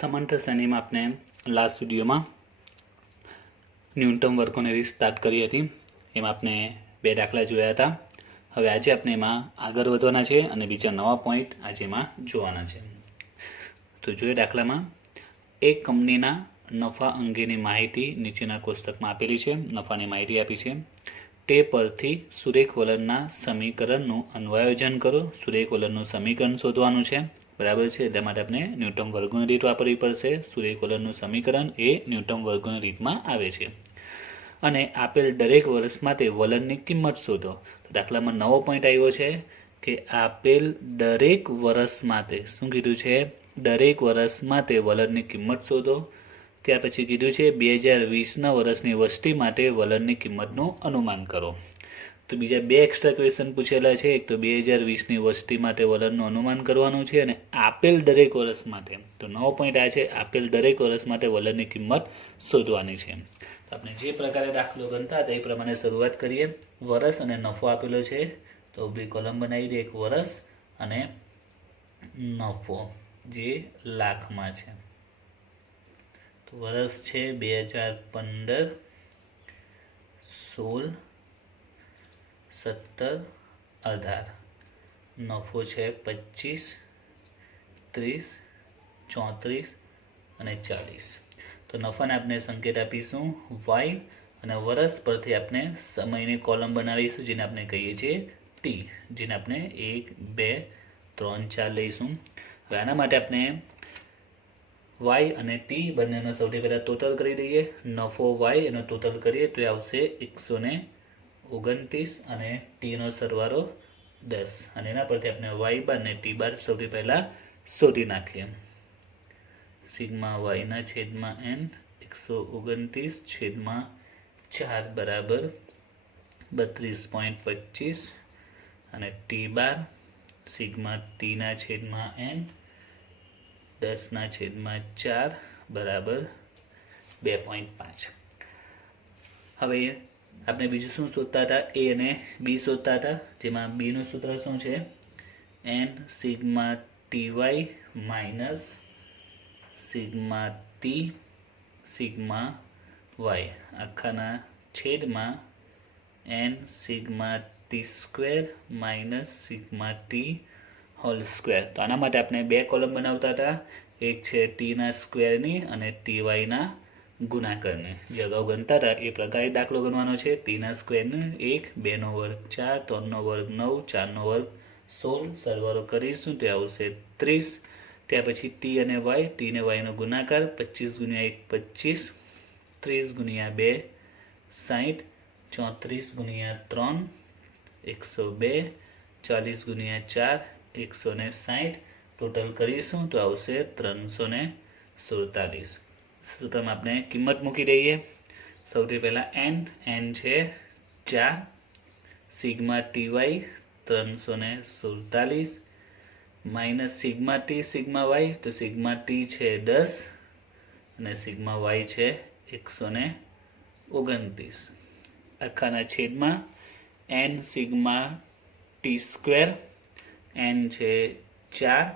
समांतर श्रेणी में आपने लास्ट विडियो में न्यूनतम वर्गों रीत स्टार्ट करी थी। एमां आपने बे दाखला जोया था। हवे आज आपने एमां आगळ वधवाना छे अने बीजा नवा पॉइंट आज एमां जोवाना छे। तो जोईए दाखला में एक कंपनीना नफा अंगेनी माहिती नीचेना कोष्टकमां आपेली छे। नफानी माहिती आपी छे। ते परथी सुरेख वलणना समीकरणनुं अन्वयोजन करो। सुरेख वलणनुं समीकरण शोधवानुं छे। बराबर है। एटला माटे आपणे न्यूटन वर्गोनी रीत वापरवी पड़शे। सुरेख वलणनुं समीकरण ए न्यूटन वर्गोनी रीतमां आवे छे। अने आपेल दरेक वर्ष माटे वलणनी किंमत शोधो। तो दाखलामां नवो पॉइंट आव्यो छे के आपेल दरेक वर्ष माटे शुं कीधुं छे, दरेक वर्ष माटे वलणनी किंमत शोधो। त्यार पछी कीधुं छे 2020 वर्षनी वस्ती माटे वलणनी किंमतनुं अनुमान करो। तो बीजा बे एक्स्ट्रा क्वेश्चन पूछेला है। एक तो 2020 वस्ती माटे वलणनुं अनुमान करवानुं छे अने आपेल दरेक वर्ष माटे। तो नवो पॉइंट आ छे आपेल दरेक वर्ष माटे वलणनी किंमत शोधवानी छे। तो आपणे जे प्रकारे दाखलो गणता हता ए प्रमाणे शरूआत करीए। वर्ष अने नफो आपेलो छे तो उभी कॉलम बनावी दे। एक वर्ष अने नफो जे लाखमां छे। तो वर्ष छे 2015, 16, 17, 18। नफो है 25, 30, 34 અને 40। तो नफा ने आपने संकेत आपीशू वाय અને वर्ष परथी आपने समयनी कॉलम बनावीशुं जेने आपने कहीए छीए टी, जेने आपने 1, 2, 3, 4 लईशुं। हवे आना माटे आपने वाय અને टी बंनेनो सौथी पहेला टोटल करी दईए। नफो वाय एनो टोटल करीए तो आवशे 129 અને टी नो सरवाळो 10 અને एना परथी आपणे वाय बार ने टी बार सौथी पहेला शोधी नाखीए। सिग्मा वाय ना छेदमां एन 129/4 बराबर 32.25 અને टी बार सिग्मा टी ना छेदमां एन 10/4 बराबर 2.5। हवे आपने बीजू शू शोधता था, ए ने बी शोधता था, जेमां बी नु सूत्र शू छे N sigma T Y minus sigma T sigma Y आखाना छेदमां N sigma T square minus sigma T whole square. तो आना माटे आपणे बे कॉलम बनावता था। एक छे टी ना स्क्वेरनी अने टी वाय ना गुणाकारने। जे अगाऊ गणता था ए प्रकारे दाखलो गणवानो छे। टी ना स्क्वेरने 1, 2 नो वर्ग 4, 3 नो वर्ग 9, 4 नो वर्ग 16 सरवाळो करीशुं तो आवशे 30। त्या पछी टी अने वाय, टी ने वाय नो गुणाकार 25 × 1 25, 30 × 2 60, 34 × 3 102, 40 × 4 160 टोटल करीशुं तो आवशे 347। सूत्रमां आपणे किंमत मूकी दईए। सौथी पहेला एन छे 4, sigma T Y 347 minus sigma T sigma Y, तो सिग्मा टी छे 10 અને સિગ્મા વાય છે 129 આખાના છેદમાં N sigma T square N છે 4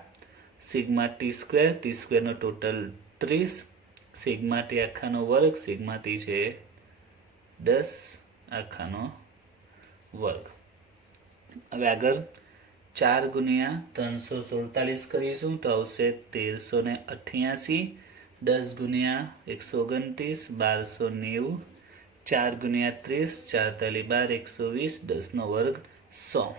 સિગ્મા ટી સ્ક્વેરનો ટોટલ 30 સિગ્મા ટી આખાનો વર્ગ સિગ્મા ટી છે 10 આખાનો વર્ગ। હવે આગળ 4 × 347 કરીશું તો આવશે 1388, 10 × 129 1290, 4 × 30 4 × 12 120, 10 નો વર્ગ 100।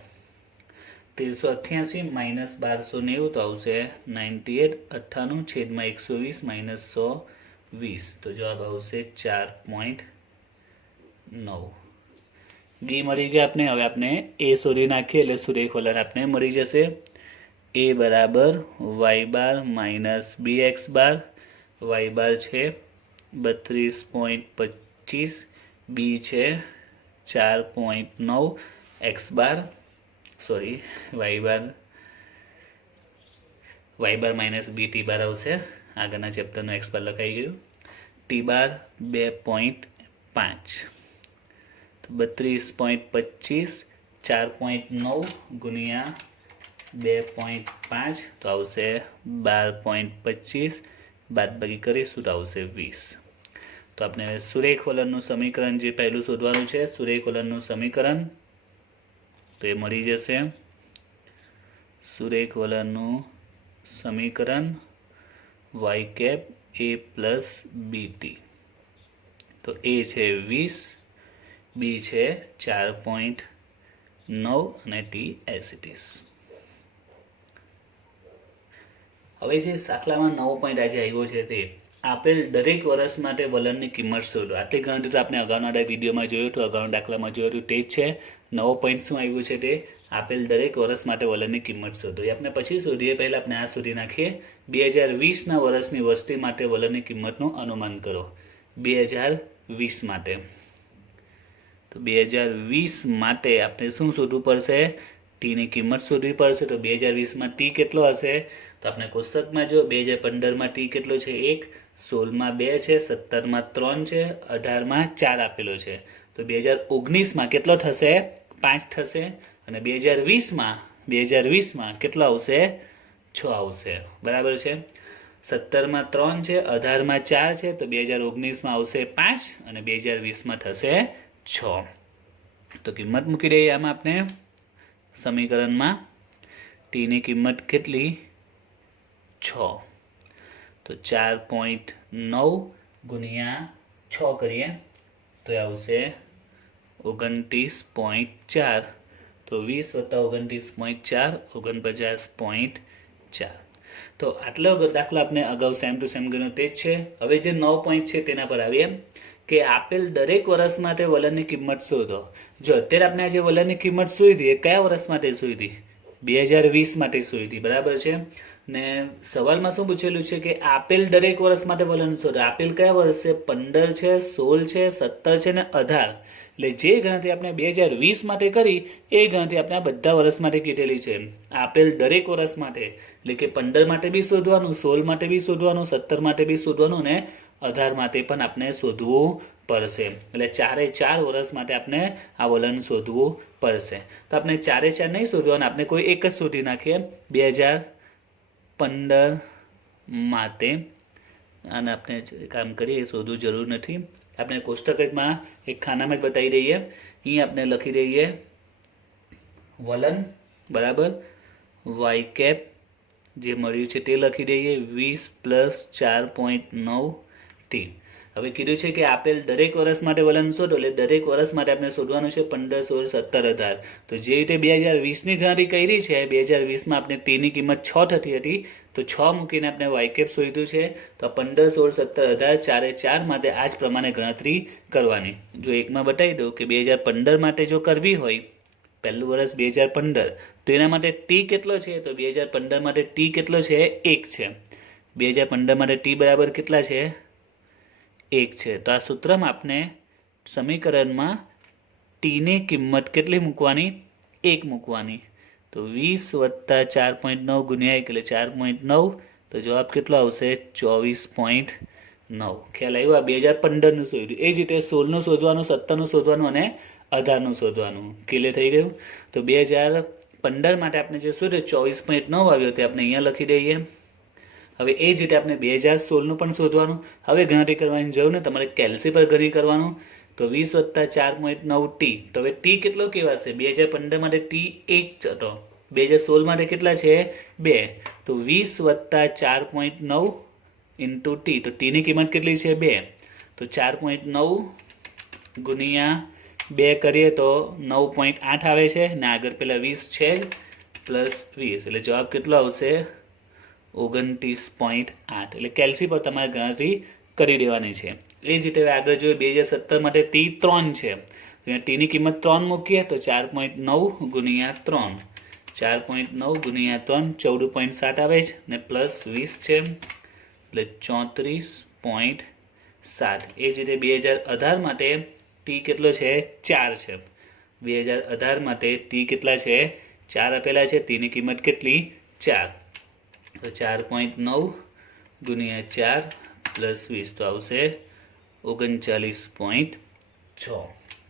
1388 માઇનસ 1290 તો આવશે 98, 98 છેદમાં 120 માઇનસ 120 તો જવાબ આવશે 4.9। डी मળી ગયા आपने। હવે આપણે ए શોધી નાખીએ એટલે સુરેખ વલણ આપણે મળી જશે। ए बराबर वाय बार माइनस बी एक्स बार। वाय बार છે 32.25, बी છે 4.9, एक्स बार सॉरी वाय बार माइनस बी टी बार आवशे। આગળના ચેપ્ટરનો एक्स बार લખાઈ ગયું। टी बार 2.5 तो 32.25 4.9 × 2.5 तो आवशे 12.25 બાદબાકી કરીશું તો આવશે 20. તો આપણે સુરેખ વલણનું સમીકરણ જે પહેલું શોધવાનું છે, સુરેખ વલણનું સમીકરણ તો એ મળી જશે. સુરેખ વલણનું સમીકરણ y cap a plus bt. તો a છે 20, b છે 4.9 અને t એઝ ઇટ ઇઝ. હવે જે દાખલામાં 9 પોઈન્ટ આજે આવ્યો છે તે આપેલ દરેક વર્ષ માટે વલણની કિંમત શોધો. આટલી ગણતરી તો આપણે અગાઉના વિડીયોમાં જોયું હતું, અગાઉના દાખલામાં જોયું હતું તે જ છે. 9 પોઈન્ટ શું આવ્યું છે તે આપેલ દરેક વર્ષ માટે વલણની કિંમત શોધો. એ આપણે પછી શોધીએ, પહેલાં આપણે આ શોધી નાખીએ. 2020ના વર્ષની વસ્તી માટે વલણની કિંમતનું અનુમાન કરો. 2020 માટે, તો 2020 માટે આપણે શું શોધવું પડશે? ટીની કિંમત શોધવી પડશે. તો 2020માં ટી કેટલો હશે? તો આપણે કોષ્ટકમાં જો 2015માં ટી કેટલો છે? 1, 16માં 2 છે, 17માં 3 છે, 18માં 4 આપેલો છે. તો 2019માં કેટલો થશે? 5 થશે. અને 2020માં કેટલો આવશે? 6 આવશે. બરાબર છે. 17માં 3 છે, 18માં 4 છે, તો 2019માં આવશે 5 અને 2020માં થશે 6. તો કિંમત મૂકી દઈએ આમાં આપણે સમીકરણમાં. ટીની કિંમત કેટલી? 6. તો 4.9 ગુણ્યા 6 કરીએ તો એ આવશે 29.4. તો 20 + 29.4 49.4. તો આટલો દાખલો આપણે અગાઉ સેમ ટુ સેમ ગણ્યો તે જ છે. હવે જે 9 પોઈન્ટ છે તેના પર આવીએ કે આપેલ દરેક વર્ષ માટે વલણની કિંમત શોધો. જો અત્યારે આપણે જે વલણની કિંમત શોધી એ કયા વર્ષ માટે શોધી? 2020 માટે શોધી. બરાબર છે. ને સવાલમાં શું પૂછેલું છે કે આપેલ દરેક વર્ષ માટે વલણ શોધો. આપેલ કયા વર્ષ છે? 15 છે, 16 છે, 17 છે ને 18. એટલે જે ગણતરી આપણે 2020 માટે કરી એ ગણતરી આપણે આ બધા વર્ષ માટે કીધેલી છે. આપેલ દરેક વર્ષ માટે, એટલે કે 15 માટે બી શોધવાનું, 16 માટે બી શોધવાનું, 17 માટે બી શોધવાનું અને 18 માટે પણ આપણે શોધવું પડશે. એટલે 4 વર્ષ માટે આપણે આ વલણ શોધવું પડશે. તો આપણે 4 નહીં શોધવાનું, આપણે કોઈ એક જ શોધી નાખીએ. 2015 માટે અને આપણે કામ કરીએ, શોધવું જરૂર નથી. આપણે કોષ્ટકમાં એક ખાનામાં જ બતાવી દઈએ. અહીં આપણે લખી દઈએ વલણ, બરાબર, y કેપ જે મળ્યું છે તે લખી દઈએ 20 + 4.9 t. હવે કીધું છે કે આપેલ દરેક વર્ષ માટે વલણ શોધો. એટલે દરેક વર્ષ માટે આપણે શોધવાનું છે 15, 16, 17, 18. તો જે રીતે 2020ની ગણતરી કરી છે, 2020માં આપણે ટીની કિંમત 6 થતી હતી, તો 6 મૂકીને આપણે y કેપ શોધ્યું છે. તો 15, 16, 17, 18 4 માટે આ જ પ્રમાણે ગણતરી કરવાની. જો એકમાં બતાવી દઉં કે 2015 માટે જો કરવી હોય, પહેલું વર્ષ 2015, તો એના માટે ટી કેટલો છે? તો 2015 માટે ટી કેટલો છે? 1 છે. 2015 માટે ટી બરાબર કેટલા છે? 1 છે. તો આ સૂત્રમાં આપણે સમીકરણમાં ટીની કિંમત કેટલી મૂકવાની? 1 મૂકવાની. તો 20 + 4.9 ગુણ્યા 1 એટલે 4.9. તો જવાબ કેટલો આવશે? 24.9. ખ્યાલ આવ્યો? આ 2015નું શોધ્યું. એ જ રીતે 16નું શોધવાનું, 17નું શોધવાનું અને 18નું શોધવાનું. ક્લિયર થઈ ગયું? તો 2015 માટે આપણે જે શોધ્યું 24.9 આવ્યો તે આપણે અહીંયા લખી દઈએ. હવે એ જ રીતે આપણે 2016નું પણ શોધવાનું. હવે ગણતરી કરવાની જરૂર ને, તમારે કેલ્સી પર ગણતરી કરવાનું. તો 20 + 4.9 ટી. તો હવે ટી કેટલો કહેવાશે? 2015 માટે ટી 1 હતો, 2016 માટે કેટલા છે? 2. તો 20 + 4.9 × ટી. તો ટીની કિંમત કેટલી છે? 2. તો 4.9 ગુણ્યા 2 કરીએ તો 9.8 આવે છે ને આગળ પેલા 20 છે જ +20 એટલે જવાબ કેટલો આવશે? 29.8. એટલે કેલ્સી પર તમારે ગણતરી કરી દેવાની છે. એ જ રીતે આગળ જોઈએ 2017 માટે ટી 3 છે. ટીની કિંમત 3 મૂકીએ તો 4.9 ગુણ્યા 3. 4.9 ગુણ્યા 3 14.7 આવે છે ને +20 છે એટલે 34.7. એ જ રીતે 2018 માટે ટી કેટલો છે? 4 છે. 2018 માટે ટી કેટલા છે? 4 આપેલા છે. ટીની કિંમત કેટલી? 4. તો 4.9 ગુણ્યા 4 +20 તો આવશે 39.6.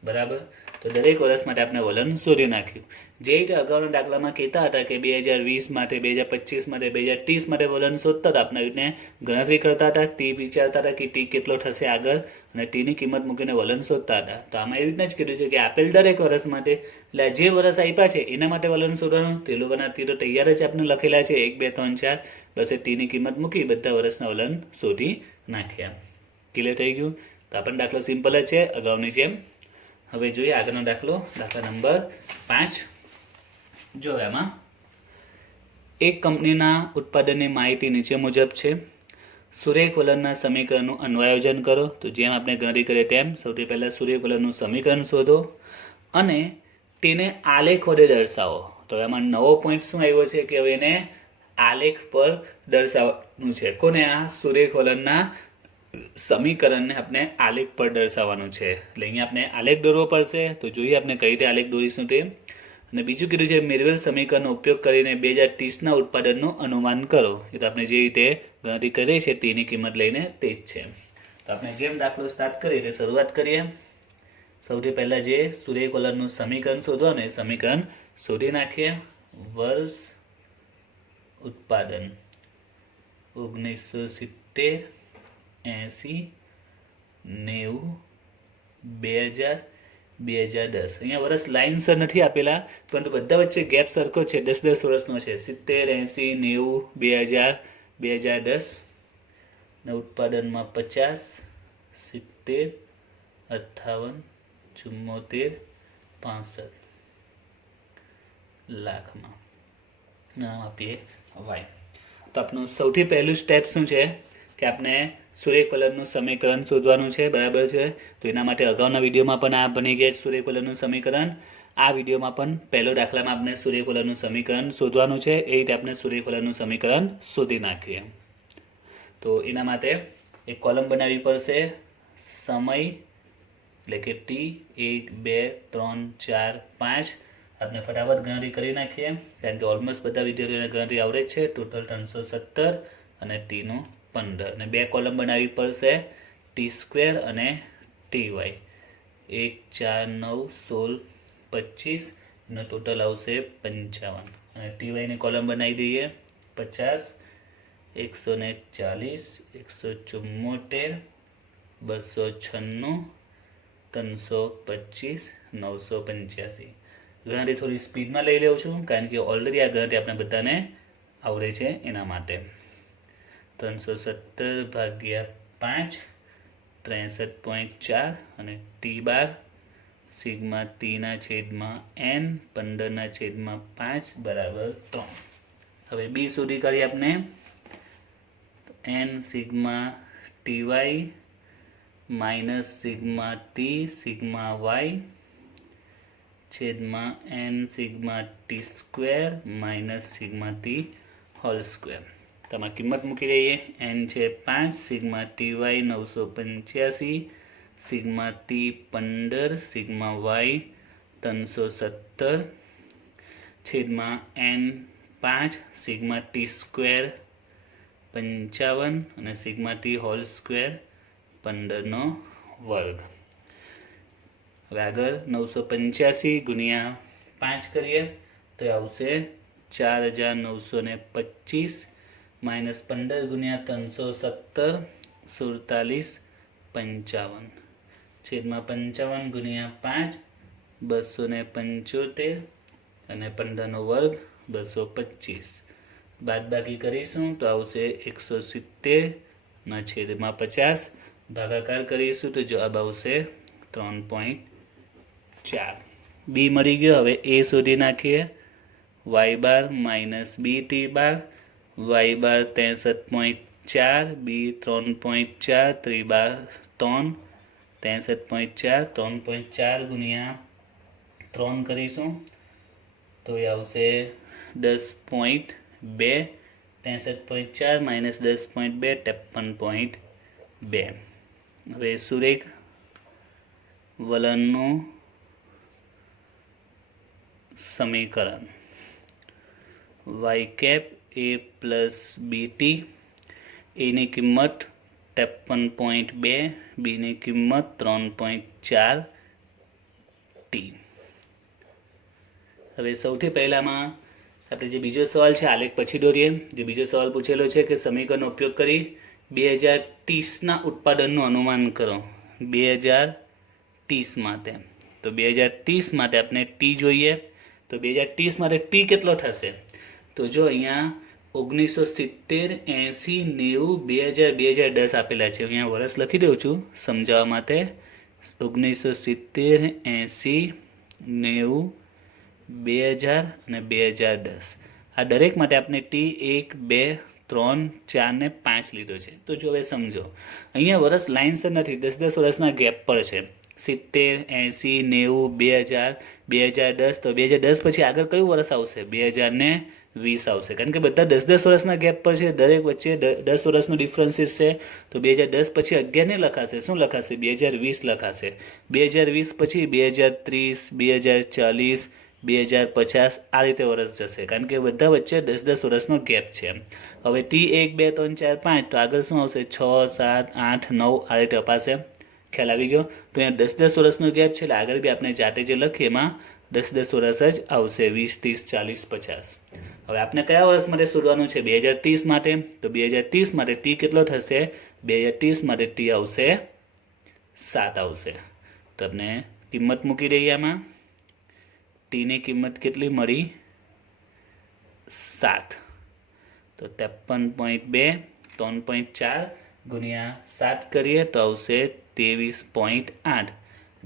બરાબર. તો તો દરેક વર્ષ માટે આપણે વલણ શોધી નાખ્યું. જે રીતે અગાઉના દાખલામાં કહેતા હતા કે 2020 માટે, 2025 માટે, 2030 માટે વલણ શોધતા હતા, આપણે રીતે ગણતરી કરતા હતા, ટી વિચારતા હતા કે ટી કેટલો થશે આગળ અને ટીની કિંમત મૂકીને વલણ શોધતા હતા. તો આમાં એવી રીતના જ કીધું છે કે આપેલ દરેક વર્ષ માટે, એટલે જે વર્ષ આપ્યા છે એના માટે વલણ શોધવાનું. તે લોકોના તીરો તૈયાર જ આપણે લખેલા છે 1, 2, 3, 4. બસ એ ટીની કિંમત મૂકી બધા વર્ષના વલણ શોધી નાખ્યા. ક્લિયર થઈ ગયું? તો આપણને દાખલો સિમ્પલ જ છે અગાઉની જેમ. હવે જોઈએ આગળનો દાખલો, દાખલા નંબર 5. જો એમાં એક કંપનીના ઉત્પાદનની માહિતી નીચે મુજબ છે. સુરેખ વલણના સમીકરણનું અન્વયોજન કરો. તો જેમ આપણે ગણતરી કરીએ તેમ સૌથી પહેલાં સુરેખ વલણનું સમીકરણ શોધો અને તેને આલેખ વડે દર્શાવો. તો એમાં નવો પોઈન્ટ શું આવ્યો છે કે હવે એને આલેખ પર દર્શાવવાનું છે. કોને? આ સુરેખ વલણના સમીકરણને આપણે આલેખ પર દર્શાવવાનું છે. એટલે અહીંયા આપણે આલેખ દોરવો પડશે. તો જોઈએ આપણે કઈ રીતે આલેખ દોરીશું તે. અને બીજું કીધું છે મેળવેલ સમીકરણનો ઉપયોગ કરીને 2030ના ઉત્પાદનનું અનુમાન કરો. એ તો આપણે જે રીતે ગણતરી કરીએ છીએ તેની કિંમત લઈને તે જ છે. તો આપણે જેમ દાખલો સ્ટાર્ટ કરીએ એટલે શરૂઆત કરીએ. સૌથી પહેલાં જે સુરેખ વલણનું સમીકરણ શોધવાનું એ સમીકરણ શોધી નાખીએ. વર્ષ ઉત્પાદન 1970, 80, 90, 2000, 2010. અહીંયા વર્ષ લાઇનસર નથી આપેલા, પરંતુ બધા વચ્ચે ગેપ સરખો છે, 10-10 વર્ષનો છે. 70, 80, 90, 2000, 2010. ને ઉત્પાદનમાં 50, 70, 58, 74, 65 લાખમાં નામ આપીએ વાય. તો આપણું સૌથી પહેલું સ્ટેપ શું છે કે આપણે સુરેખ વલણનું સમીકરણ શોધવાનું છે. બરાબર છે? તો એના માટે અગાઉના વિડીયોમાં પણ આ બની ગયા સુરેખ વલણનું સમીકરણ. આ વિડીયોમાં પણ પહેલો દાખલામાં આપણે સુરેખ વલણનું સમીકરણ શોધવાનું છે. એ રીતે આપણે સુરેખ વલણનું સમીકરણ શોધી નાખીએ. તો એના માટે એક કોલમ બનાવવી પડશે. સમય એટલે કે ટી 1, 2, 3, 4, 5. આપણે ફટાફટ ગણતરી કરી નાખીએ કારણ કે ઓલમોસ્ટ બધા વિદ્યાર્થીઓને ગણતરી આવડે જ છે. ટોટલ 317 અને ટીનું 15. અને 2 કોલમ બનાવવી પડશે, T² અને TY. 1, 4, 9, 16, 25 એનો ટોટલ આવશે 55. અને TYની કોલમ બનાવી દઈએ 50, 140, 174, 296, 325, 985. ગણતરી થોડી સ્પીડમાં લઈ લઉં છું કારણ કે ઓલરેડી આ ગણતરી આપણે બધાને આવડે છે એના માટે. 317 ભાગ્યા 5, 63.4 અને T12 સિગ્મા Tના છેદમાં N 15ના છેદમાં 5 બરાબર 3. હવે બી શોધી કાઢીએ આપણે. N sigma TY minus sigma T sigma Y છેદમાં N sigma T² minus sigma T whole square. તમે કિંમત મૂકી દઈએ. N છે 5, sigma TY 985, sigma T 15, sigma Y 317 છેદમાં N 5, સિગ્મા T² 55 અને સિગ્મા T હોલ સ્ક્વેર 15નો વર્ગ. હવે આગળ 985 ગુણ્યા 5 કરીએ તો આવશે 4925 માઇનસ 15 ગુણ્યા 317 47 55 છેદમાં 55 ગુણ્યા 5 275 અને 15નો વર્ગ 225. બાદબાકી કરીશું તો આવશે 170 ના છેદમાં 50. ભાગાકાર કરીશું તો જવાબ આવશે 3.4. બી મળી ગયો. હવે એ શોધી નાખીએ. વાય બાર માઇનસ બી ટી બાર. વાય બાર 63.4, બી 3.4, ત્રી બાર 3, 63.4, 3.4 ગુણ્યા 3 કરીશું તો એ આવશે 10.2. 63.4 માઇનસ 10.2 53.2. હવે સુરેખ વલણનું સમીકરણ વાય કેપ એ પ્લસ બીટી. એની કિંમત 53.2, બીની કિંમત 3.4, ટી. હવે સૌથી પહેલામાં આપણે જે બીજો સવાલ છે આલેખ પછી દોરીએ. જે બીજો સવાલ પૂછેલો છે કે સમીકરણનો ઉપયોગ કરી 2030ના ઉત્પાદનનું અનુમાન કરો. 2030 માટે, તો 2030 માટે આપણે ટી જોઈએ. તો 2030 માટે ટી કેટલો થશે? તો જો અહીંયા 1970, 80, 90, 2000, 2010 આપેલા છે. અહીંયા વર્ષ લખી દઉં છું સમજાવવા માટે. 1970, 80, 90, 2000 અને 2010. આ દરેક માટે આપણે ટી 1, 2, 3, 4 ને 5 લીધો છે. તો જો હવે સમજો, અહીંયા વર્ષ લાઇન્સર નથી, 10-10 વર્ષના ગેપ પર છે. 70, 80, 90, 2000, 2010. તો 2010 પછી આગળ કયું વર્ષ આવશે? 2020 આવશે, કારણ કે બધા 10-10 વર્ષના ગેપ પર છે. દરેક વચ્ચે 10 વર્ષનું ડિફરન્સીસ છે. તો 2010 પછી 11 નહીં લખાશે, શું લખાશે? 2020 લખાશે. 2020 પછી 2030, 2040, 2050 આ રીતે વર્ષ જશે, કારણ કે બધા વચ્ચે 10-10 વર્ષનો ગેપ છે. હવે ટી 1, 2, 3, 4, 5, તો આગળ શું આવશે? 6, 7, 8, 9 આ રીતે અપાશે. ખ્યાલ આવી ગયો? તો અહીંયા 10-10 વર્ષનો ગેપ છે, એટલે આગળ બી આપણે જાતે જે લખીએ એમાં 10-10 વર્ષ જ આવશે. 20, 30, 40, 50. હવે આપણે કયા વર્ષ માટે શોધવાનું છે? 2030 માટે. તો 2030 માટે ટી કેટલો થશે? 2030 માટે ટી આવશે 7 આવશે. તો આપણે કિંમત મૂકી દઈએ આમાં. ટીની કિંમત કેટલી મળી? 7. તો 53.2, 3.4 ગુણ્યા 7 કરીએ તો આવશે 23.8.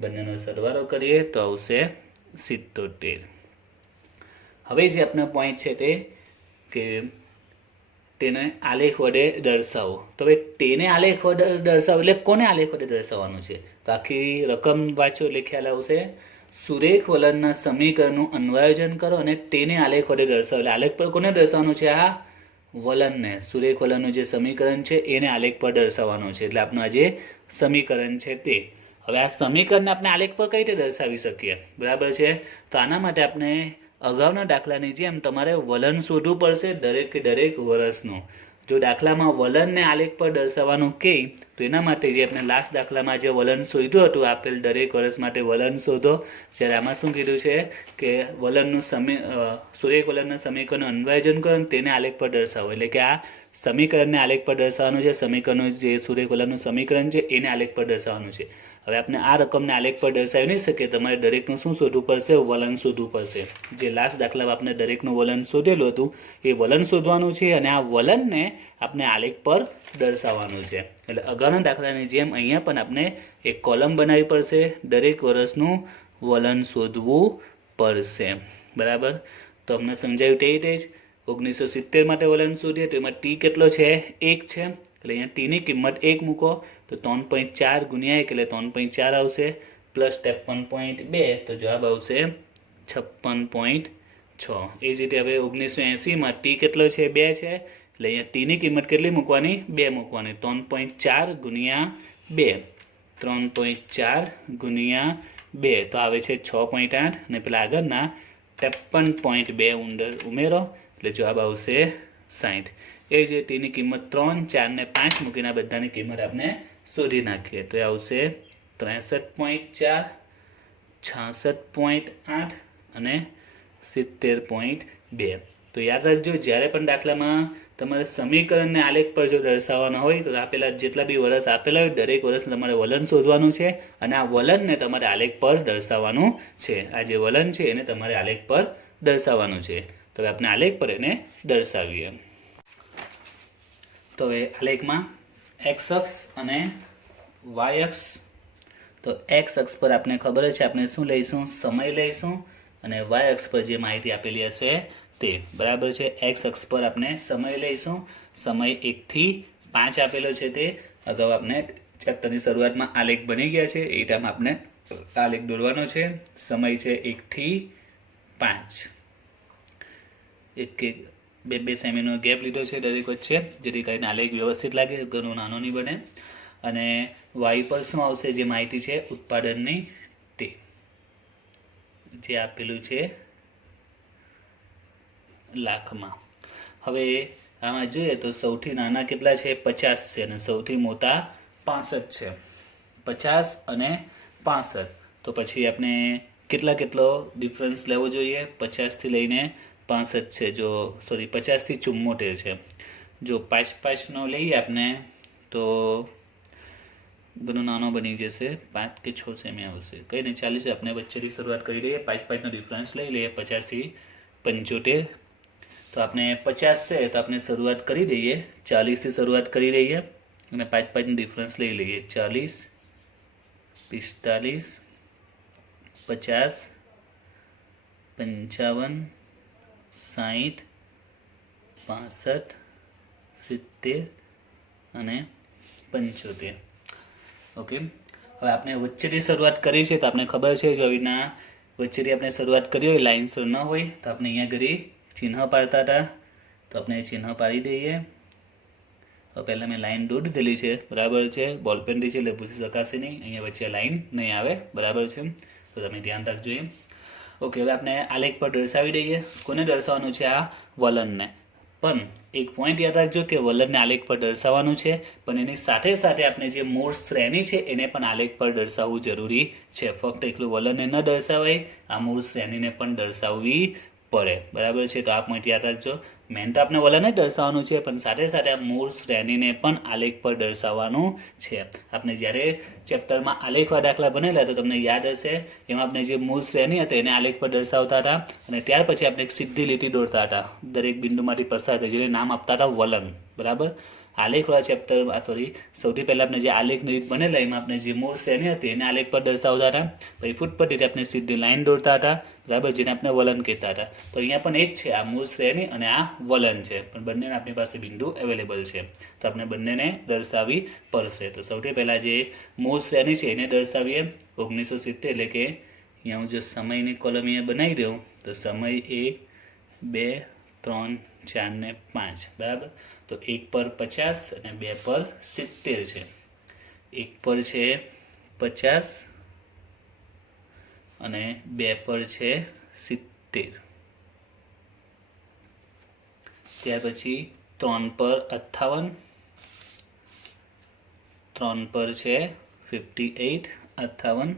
બંનેનો સરવાળો કરીએ તો આવશે 77. હવે જે આપનો પોઈન્ટ છે તે કે તેને આલેખ વડે દર્શાવો. તો હવે તેને આલેખ વડે દર્શાવો એટલે કોને આલેખ વડે દર્શાવવાનું છે? તો આખી રકમ વાંચો એટલે ખ્યાલ આવશે. સુરેખ વલણના સમીકરણનું અન્વયોજન કરો અને તેને આલેખ વડે દર્શાવો. એટલે આલેખ પર કોને દર્શાવવાનું છે? આ વલણને. સુરેખ વલણનું જે સમીકરણ છે એને આલેખ પર દર્શાવવાનું છે. એટલે આપણું આ જે સમીકરણ છે તે. હવે આ સમીકરણને આપણે આલેખ પર કઈ રીતે દર્શાવી શકીએ? બરાબર છે. તો આના માટે આપણે અગાઉના દાખલાની જેમ તમારે વલણ શોધવું પડશે દરેક કે દરેક વર્ષનું. જો દાખલામાં વલણને આલેખ પર દર્શાવવાનું કહે તો એના માટે જે આપણે લાસ્ટ દાખલામાં જે વલણ શોધ્યું હતું, આપેલ દરેક વર્ષ માટે વલણ શોધો, જ્યારે આમાં શું કીધું છે કે વલણનું સુરેખ વલણના સમીકરણનું અન્વયોજન કરો તેને આલેખ પર દર્શાવો. એટલે કે આ સમીકરણને આલેખ પર દર્શાવવાનું છે. સમીકરણનું જે સુરેખ વલણનું સમીકરણ છે એને આલેખ પર દર્શાવવાનું છે. હવે આપણે આ રકમને આલેખ પર દર્શાવી નહીં શકીએ. તમારે દરેકનું શું શોધવું પડશે? વલણ શોધવું પડશે. જે લાસ્ટ દાખલામાં આપણે દરેકનું વલણ શોધેલું હતું એ વલણ શોધવાનું છે અને આ વલણને આપણે આલેખ પર દર્શાવવાનું છે. એટલે અગાઉના દાખલાની જેમ અહીંયા પણ આપણે એક કોલમ બનાવવી પડશે. દરેક વર્ષનું વલણ શોધવું પડશે. બરાબર? તો અમને સમજાયું તે રીતે જ 1970 માટે વલણ શોધીએ તો એમાં ટી કેટલો છે? 1 છે. એટલે અહીંયા ટીની કિંમત 1 મૂકો તો 3.4 ગુણ્યા 1 એટલે 3.4 આવશે, પ્લસ 53.2 તો જવાબ આવશે 56.6. એ જ રીતે હવે 1980માં ટી કેટલો છે? 2 છે. એટલે અહીંયા ટીની કિંમત કેટલી મૂકવાની? 2 મૂકવાની. 3.4 ગુણ્યા 2, 3.4 ગુણ્યા 2 તો આવે છે 6.8 અને પેલા આગળના 53.2 અંદર ઉમેરો એટલે જવાબ આવશે 60. એ જે ટીની કિંમત 3, 4 ને 5 મૂકીને બધાની કિંમત આપણે શોધી નાખીએ તો એ આવશે 63.4, 66.8 અને 70.2. તો યાદ રાખજો, જ્યારે પણ દાખલામાં તમારે સમીકરણને આલેખ પર જો દર્શાવવાના હોય તો આપેલા જેટલા બી વર્ષ આપેલા હોય દરેક વર્ષને તમારે વલણ શોધવાનું છે અને આ વલણને તમારે આલેખ પર દર્શાવવાનું છે. આ જે વલણ છે એને તમારે આલેખ પર દર્શાવવાનું છે. તો હવે આપણે આલેખ પર એને દર્શાવીએ. તો હવે આલેખમાં એક્સ અક્ષ અને વાય અક્ષ. તો એક્સ અક્ષ પર આપણે ખબર છે આપણે શું લઈશું? સમય લઈશું. અને વાય અક્ષ પર જે માહિતી આપેલી હશે તે. બરાબર છે? એક્સ અક્ષ પર આપણે સમય લઈશું. સમય 1 થી 5 આપેલો છે તે અગાઉ આપણે ચેપ્ટરની શરૂઆતમાં આલેખ બની ગયા છે. એ ટાઈમ આપણે આલેખ દોરવાનો છે. સમય છે 1 થી 5. એક બે સેમીનો ગેપ લીધો છે દરેક વચ્ચે, જેથી કરીને આલેખ વ્યવસ્થિત લાગે, ઘણો નાનો નહીં બને. અને વાય પર શું આવશે? જે માહિતી છે ઉત્પાદનની તે જે આપેલું છે લાખમાં. હવે આમાં જોઈએ તો સૌથી નાના કેટલા છે? 50 છે અને સૌથી મોટા 65 છે. 50 અને 65. તો પછી આપણે કેટલો ડિફરન્સ લેવો જોઈએ? 50થી લઈને 65 છે, જો સોરી 50થી 74 છે. જો 5-5નો લઈએ આપણે તો ઘણો નાનો બની જશે, 5 કે 6 સેમી આવશે. કંઈ નહીં, ચાલીસ આપણે વચ્ચેથી શરૂઆત કરી લઈએ. 5-5નો ડિફરન્સ લઈ લઈએ, 50થી 75. તો આપણે 50 છે તો આપણે શરૂઆત કરી દઈએ, 40થી શરૂઆત કરી દઈએ અને 5-5નો ડિફરન્સ લઈ લઈએ. 40, 45, 50, 55, 60, 65, 70 અને 75. ઓકે, હવે આપણે વચ્ચેથી શરૂઆત કરી છે તો આપણે ખબર છે જો આવીના વચ્ચેથી આપણે શરૂઆત કરી હોય, લાઇન્સ ન હોય તો આપણે અહીંયા ઘડી ચિહ્ન પાડતા હતા, તો આપણે ચિહ્ન પાડી દઈએ. હવે પહેલાં મેં લાઇન દોરી દીધેલી છે, બરાબર છે, બોલપેનથી છે એટલે પૂછી શકાશે નહીં, અહીંયા વચ્ચે લાઇન નહીં આવે, બરાબર છે, તો તમે ધ્યાન રાખજો એમ. ઓકે, હવે આપણે આલેખ પર દર્શાવી દઈએ. કોને દર્શાવવાનું છે? આ વલણને. પણ એક પોઈન્ટ યાદ રાખજો કે વલણને આલેખ પર દર્શાવવાનું છે, પણ એની સાથે સાથે આપણે જે મૂળ શ્રેણી છે એને પણ આલેખ પર દર્શાવવું જરૂરી છે. ફક્ત એકલું વલણને ન દર્શાવાય, આ મૂળ શ્રેણીને પણ દર્શાવવી પડે, બરાબર છે. તો આ પોઈન્ટ યાદ રાખજો. મેન તો આપણે વલણને દર્શાવવાનું છે, પણ સાથે સાથે આ મૂળ શ્રેણીને પણ આલેખ પર દર્શાવવાનું છે. આપણે જ્યારે ચેપ્ટરમાં આલેખવા દાખલા બનેલા તો તમને યાદ હશે, એમાં આપણે જે મૂળ શ્રેણી હતી એને આલેખ પર દર્શાવતા હતા અને ત્યાર પછી આપણે એક સીધી લીટી દોરતા હતા, દરેક બિંદુમાંથી પસાર થઈ, જેને નામ આપતા હતા વલણ, બરાબર. આલેખવાળા ચેપ્ટરમાં સૌથી પહેલાં આપણે જે આલેખની રીત બનેલા એમાં આપણે જે મૂળ શ્રેણી હતી એને આલેખ પર દર્શાવતા હતા, પછી ફૂટપટ્ટીથી આપણે સીધી લાઈન દોરતા હતા, બરાબર, જેને આપણે વલણ કહેતા હતા. તો અહીંયા પણ એ જ છે, આ મૂળ શ્રેણી અને આ વલણ છે, પણ બંનેને આપણી પાસે બિંદુ અવેલેબલ છે, તો આપણે બંનેને દર્શાવવી પડશે. તો સૌથી પહેલાં જે મૂળ શ્રેણી છે એને દર્શાવીએ 1970, એટલે કે અહીંયા હું જો સમયની કોલમ અહીંયા બનાવી દઉં તો સમય 1, 2, 3, 4 ને 5, બરાબર. તો 1 પર 50 અને 2 પર 70 છે. 1 પર છે 50 અને 2 પર છે 70. ત્યાર પછી 3 પર 58, 3 પર છે 58, 58,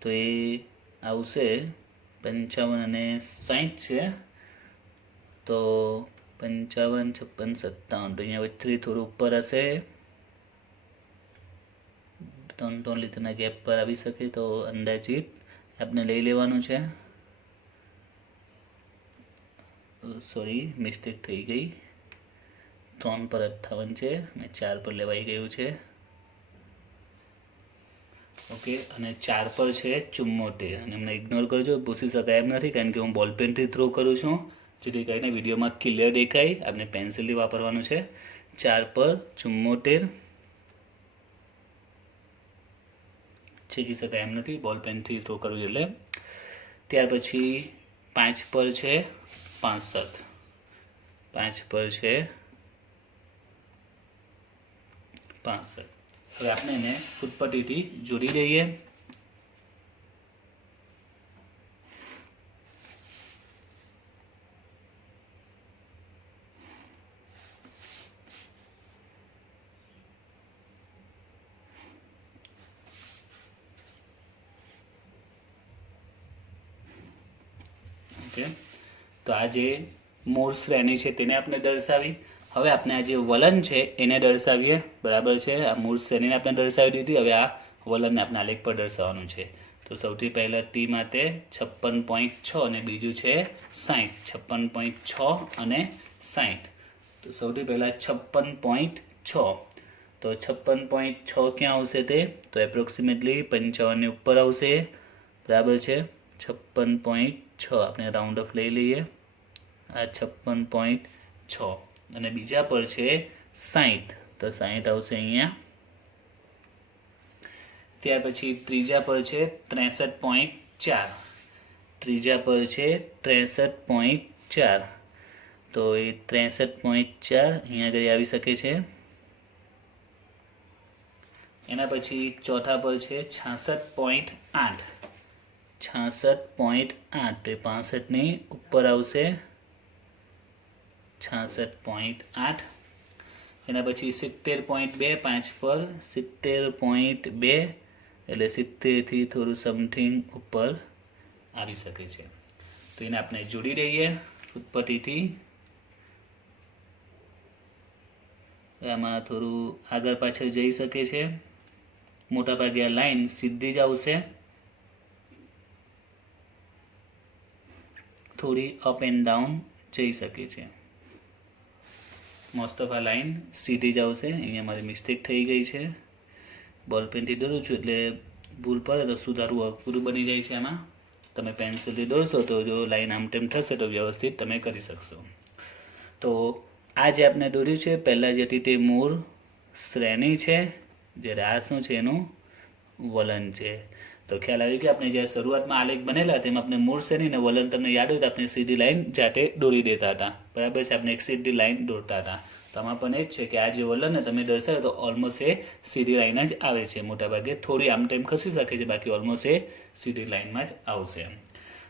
તો એ આવશે 55 અને 60 છે, તો 55, 56, 57, તો અહીંયા વચ્ચેથી થોડું ઉપર હશે, 3 લીટરના ગેપ પર આવી શકે, તો અંદાજિત આપણે લઈ લેવાનું છે. સોરી, મિસ્ટેક થઈ ગઈ, 3 પર 58 છે અને 4 પર લેવાઈ ગયું છે. ઓકે, અને 4 પર છે 74, અને એમને ઇગ્નોર કરજો, પૂછી શકાય એમ નથી, કારણ કે હું બોલપેનથી થ્રો કરું છું, જેથી કરીને વિડીયોમાં ક્લિયર દેખાય. આપણે પેન્સિલથી વાપરવાનું છે. 4 પર 74 શીખી શકાય એમ નથી, બોલપેનથી થ્રો કરવું એટલે. ત્યાર પછી 5 પર છે 65, 5 પર છે 65. હવે આપણે એને ફૂટપટ્ટીથી જોડી દઈએ. ઓકે, તો આ જે મૂળ શ્રેણી છે તેને આપણે દર્શાવી. હવે આપણે આ જે વલણ છે એને દર્શાવીએ, બરાબર છે. આ મૂળ શ્રેણીને આપણે દર્શાવી દીધી, હવે આ વલણને આપણે આલેખ પર દર્શાવવાનું છે. તો સૌથી પહેલાં ટી માટે 56.6 અને બીજું છે 60, 56.6 અને 60. તો સૌથી પહેલાં 56.6, તો 56.6 ક્યાં આવશે તે? તો એપ્રોક્સિમેટલી 55ની ઉપર આવશે, બરાબર છે. 56.6 આપણે રાઉન્ડ ઓફ લઈ લઈએ, આ 56.6. અને બીજા પર છે 60, તો 60 આવશે અહીંયા. ત્યાર પછી ત્રીજા પર છે 63.4, ત્રીજા પર છે 63.4, તો એ 63.4 અહીંયા આગળ આવી શકે છે. એના પછી ચોથા પર છે 66.8, 66.8, તો એ 65ની ઉપર આવશે, 66.8. એના પછી 70.2, 5 પર 70.2, એટલે 70થી થોડું સમથિંગ ઉપર આવી શકે છે। તો એને આપણે જોડી દઈએ ઉત્પત્તિથી। આમાં થોડું આગળ પાછળ જઈ શકે છે, મોટાભાગે આ લાઈન સીધી જ આવશે, થોડી અપ એન્ડ ડાઉન જઈ શકે છે। મોસ્ટ ઓફ આ લાઈન સીધી જ આવશે। અહીંયા મારી મિસ્ટેક થઈ ગઈ છે, બોલ પેનથી દોરું છું એટલે ભૂલ પડે તો સુધારવું અઘરું બની જાય છે। આમાં તમે પેન્સિલથી દોરશો તો જો લાઈન આમ તેમ થશે તો વ્યવસ્થિત તમે કરી શકશો। તો આ જે આપણે દોર્યું છે પહેલાં જે હતી તે મૂળ શ્રેણી છે, જ્યારે આ શું છે એનું વલણ છે। તો ખ્યાલ આવી કે આપણે જ્યારે શરૂઆતમાં આલેખ બનેલા તેમાં આપણે મૂળ શ્રેણી અને વલણ તમને યાદ હોય તો આપણે સીધી લાઈન જાતે દોરી દેતા હતા, બરાબર છે, આપણે એક સીધી લાઈન દોરતા હતા। તો આમાં પણ એ જ છે કે આ જે વલણને તમે દર્શાવો તો ઓલમોસ્ટ એ સીધી લાઈન જ આવે છે, મોટાભાગે થોડી આમ તેમ ખસી શકે છે, બાકી ઓલમોસ્ટ એ સીધી લાઈનમાં જ આવશે।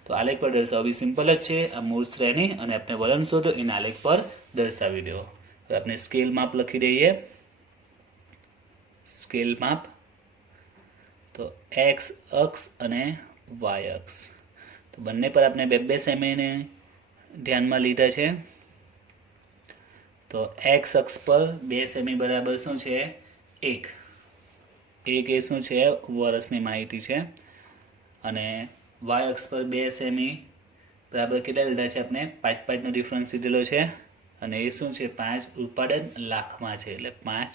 તો આલેખ પર દર્શાવવી સિમ્પલ જ છે। આ મૂળ શ્રેણી અને આપણે વલણ શોધો એને આલેખ પર દર્શાવી દો। તો આપણે સ્કેલ માપ લખી દઈએ, સ્કેલ માપ, તો એક્સ અક્ષ અને વાય અક્ષ, તો બંને પર આપણે 2-2 સેમીને ધ્યાનમાં લીધા છે। તો એક્સ અક્ષ પર 2 સેમી બરાબર શું છે 1 એ શું છે વર્ષની માહિતી છે, અને વાય અક્ષ પર 2 સેમી બરાબર કેટલા લીધા છે આપણે 5-5નો ડિફરન્સ લીધેલો છે, અને એ શું છે 5 ઉત્પાદન લાખમાં છે, એટલે 5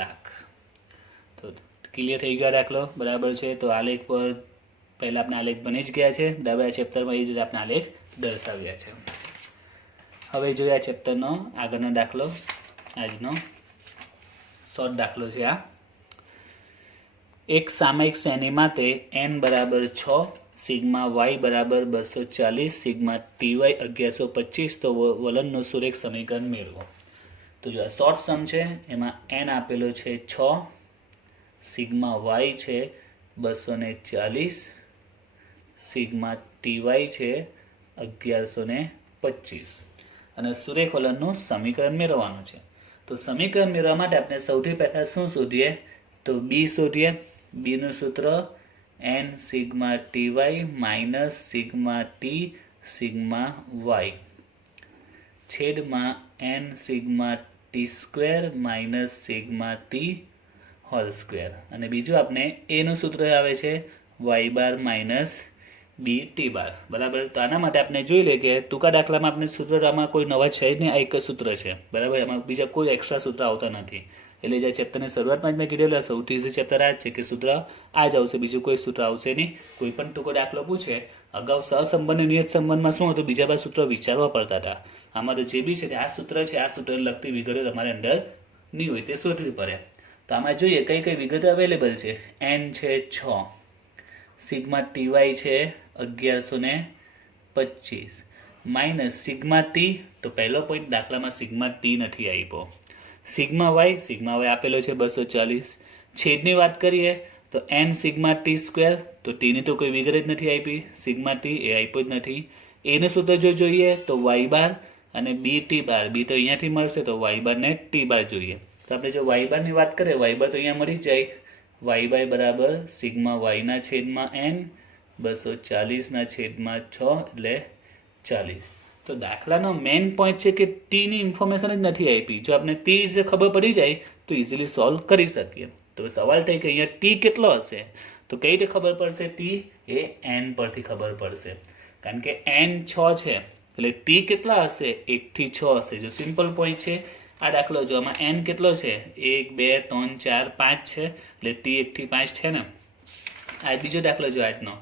લાખ। તો ક્લિયર થઈ ગયો દાખલો, બરાબર છે। તો આલેખ પર પહેલાં આપણે આલેખ બની જ ગયા છે, બરાબર, આ ચેપ્ટરમાં એ જ રીતે આપણે આલેખ દર્શાવ્યા છે। હવે જોઈએ આ ચેપ્ટરનો આગળનો દાખલો, આજનો શોર્ટ દાખલો છે આ। એક સામયિક શ્રેણી માટે n બરાબર 6, સિગ્મા y બરાબર 240, સિગ્મા ty 1125, તો વલણનું સુરેખ સમીકરણ મેળવો। તો જો આ શોર્ટ સમ છે એમાં n આપેલો છે 6, સિગ્મા y છે 240, સિગ્મા ty છે 1125, અને સુરેખ વલણનું સમીકરણ મેળવવાનું છે। તો સમીકરણ મેળવવા માટે આપણે સૌથી પહેલાં શું શોધીએ, તો b શોધીએ। b નું સૂત્ર n sigma ty minus sigma t sigma y છેદમાં n sigma t square minus sigma t whole square, અને બીજું આપણે a નું સૂત્ર આવે છે y બાર માઇનસ બી ટી બાર, બરાબર। તો આના માટે આપણે જોઈ લઈએ કે ટૂંકા દાખલામાં આપણે સૂત્ર આમાં કોઈ નવા છે જ નહીં, આ એક જ સૂત્ર છે, બરાબર, એમાં બીજા કોઈ એક્સ્ટ્રા સૂત્ર આવતા નથી। એટલે જે ચેપ્ટરની શરૂઆતમાં જ મેં કીધેલું સૌથી ઇઝી ચેપ્ટર આ જ છે કે સૂત્ર આ જ આવશે, બીજું કોઈ સૂત્ર આવશે નહીં। કોઈ પણ ટૂંકો દાખલો પૂછે, અગાઉ સહસંબંધ અને નિયત સંબંધમાં શું હતું, બીજા બધા સૂત્રો વિચારવા પડતા હતા। આમાં તો જે બી છે આ સૂત્ર છે, આ સૂત્રને લગતી વિગતો તમારે અંદર નહીં હોય તે શોધવી પડે। તો આમાં જોઈએ કઈ કઈ વિગતો અવેલેબલ છે, n છે 6, સિગ્મા ty છે 1125, માઇનસ સિગ્મા ટી, તો પહેલો પોઈન્ટ દાખલામાં સિગ્મા ટી નથી આપ્યો, સિગ્મા y આપેલો છે 240, છેદની વાત કરીએ તો n સિગ્મા ટી સ્ક્વેર, તો ટીની તો કોઈ વિગત જ નથી આપી, સિગ્મા ટી એ આપ્યો જ નથી। એનું સૂત્ર જો જોઈએ તો y બાર અને બી ટી બાર, બી તો અહીંયાથી મળશે તો y બાર ને ટી બાર જોઈએ। તો આપણે જો y બારની વાત કરીએ, y બાર તો અહીંયા મળી જાય, y બાર બરાબર સિગ્મા y ના છેદમાં n 240 ના છેદમાં 6 એટલે 40। તો દાખલાનો મેઇન પોઈન્ટ છે કે ટીની ઇન્ફોર્મેશન જ નથી આપી, જો આપણે ટી જે ખબર પડી જાય તો ઇઝીલી સોલ્વ કરી શકીએ। તો સવાલ થાય કે અહીંયા ટી કેટલો હશે, તો કઈ રીતે ખબર પડશે, ટી એ n પરથી ખબર પડશે, કારણ કે n 6 છે એટલે ટી કેટલા હશે 1 થી 6 હશે। જો સિમ્પલ પોઈન્ટ છે આ દાખલો, જો આમાં n કેટલો છે 1 2 3 4 5 છે, એટલે ટી 1 થી 5 છે ને। આ બીજો દાખલો જો આજનો,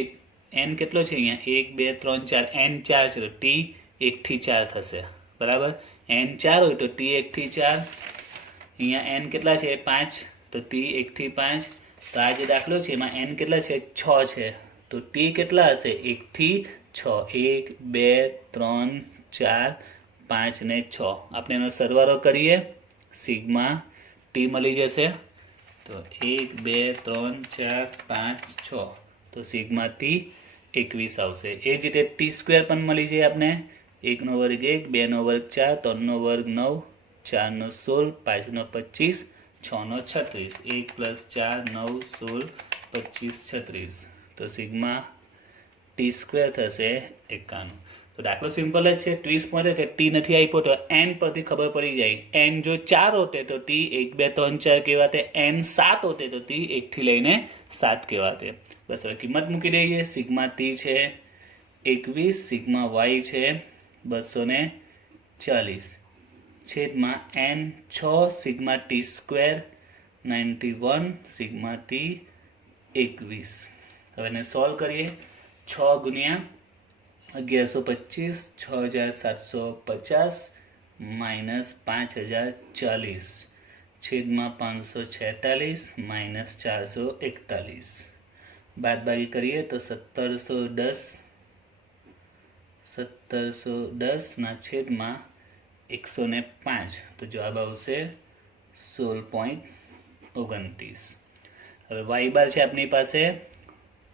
એક n કેટલો છે અહીંયા 1 2 3 4, n 4 છે તો ટી 1 થી 4 થશે, બરાબર। n 4 હોય તો ટી 1 થી 4, અહીંયા n કેટલા છે 5, તો ટી 1 થી 5। તો આ જે દાખલો છે એમાં n કેટલા છે 6 છે, તો ટી કેટલા હશે 1 થી 6, 1 2 3 4 5 ને 6, આપણે એનો સરવાળો કરીએ, સિગ્મા ટી મળી જશે, તો 1 2 3 4 5 6, તો સિગ્મા ટી 21 આવશે। એ જ રીતે ટી સ્ક્વેર પણ મળી જાય આપણે, 1 નો વર્ગ 1, 2 નો વર્ગ 4, 3 નો વર્ગ 9, 4 નો 16, 5 નો 25, 6 નો 36, 1 + 4 9 16 25 36, તો સિગ્મા ટી સ્ક્વેર થશે 51. તો દાખલો સિમ્પલ જ છે. ટ્વિસ્ટ મળે કે ટી નથી આપ્યો તો એન પરથી ખબર પડી જાય. એન જો 4 હોતે તો ટી 1 2 3 4 કહેવાતે. એન 7 હોતે તો ટી 1 થી લઈને 7 કહેવાતે. બસ હવે કિંમત મૂકી દઈએ. સિગ્મા ટી છે 21, સિગ્મા વાય છે 240 છેદમાં n 6, sigma T square 91, sigma t 21. હવે એને સોલ્વ કરીએ. 6 ગુણ્યા 1125 6750 માઇનસ 5040 છેદમાં 546 માઇનસ 441. બાદબાકી કરીએ તો 1710 ના છેદમાં 105. તો જવાબ આવશે 16.29. હવે વાય બાર છે આપણી પાસે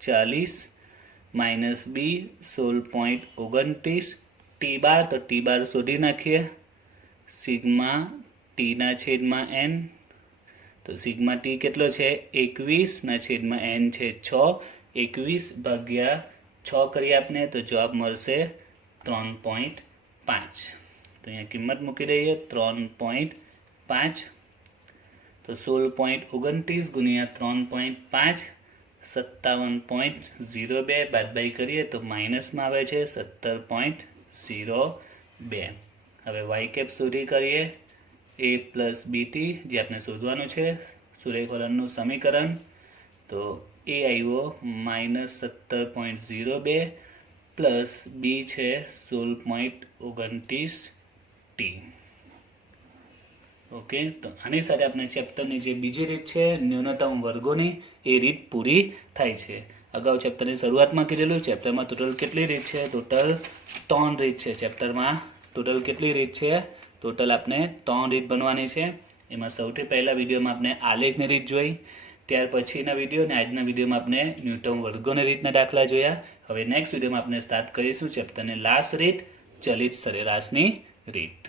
40 માઇનસ બી 16.29. ટી બાર તો ટી બાર શોધી નાખીએ. સિગ્મા ટીના છેદમાં એન, તો સિગ્મા ટી કેટલો છે 21 ના છેદમાં એન છે 6. 21 ભાગ્યા 6 કરીએ આપણે તો જવાબ મળશે 3.5. તો અહીંયા કિંમત મૂકી દઈએ 3.5. તો 16.29 ગુણ્યા 3.5 57.02. બાદબાકી કરીએ તો માઇનસમાં આવે છે 17.02. હવે વાય કેપ શોધી કરીએ. a પ્લસ બીટી જે આપણે શોધવાનું છે સુરેખવલનનું સમીકરણ. તો એ આવ્યો -17.02 પ્લસ બી છે 16.29 ટી. ઓકે, તો આની સાથે આપણે ચેપ્ટરની જે બીજી રીત છે ન્યૂનતમ વર્ગોની, એ રીત પૂરી થાય છે. અગાઉ ચેપ્ટરની શરૂઆતમાં કીધેલું ચેપ્ટરમાં ટોટલ કેટલી રીત છે? ટોટલ 3 રીત છે. ચેપ્ટરમાં ટોટલ કેટલી રીત છે? ટોટલ આપણે 3 રીત બનવાની છે. એમાં સૌથી પહેલા વિડીયોમાં આપણે આલેખની રીત જોઈ, ત્યાર પછીના વિડીયો અને આજના વિડીયોમાં આપણે ન્યૂનતમ વર્ગોની રીતના દાખલા જોયા. હવે નેક્સ્ટ વિડીયોમાં આપણે સ્ટાર્ટ કરીશું ચેપ્ટરની લાસ્ટ રીત, ચલિત સરેરાશની રીત.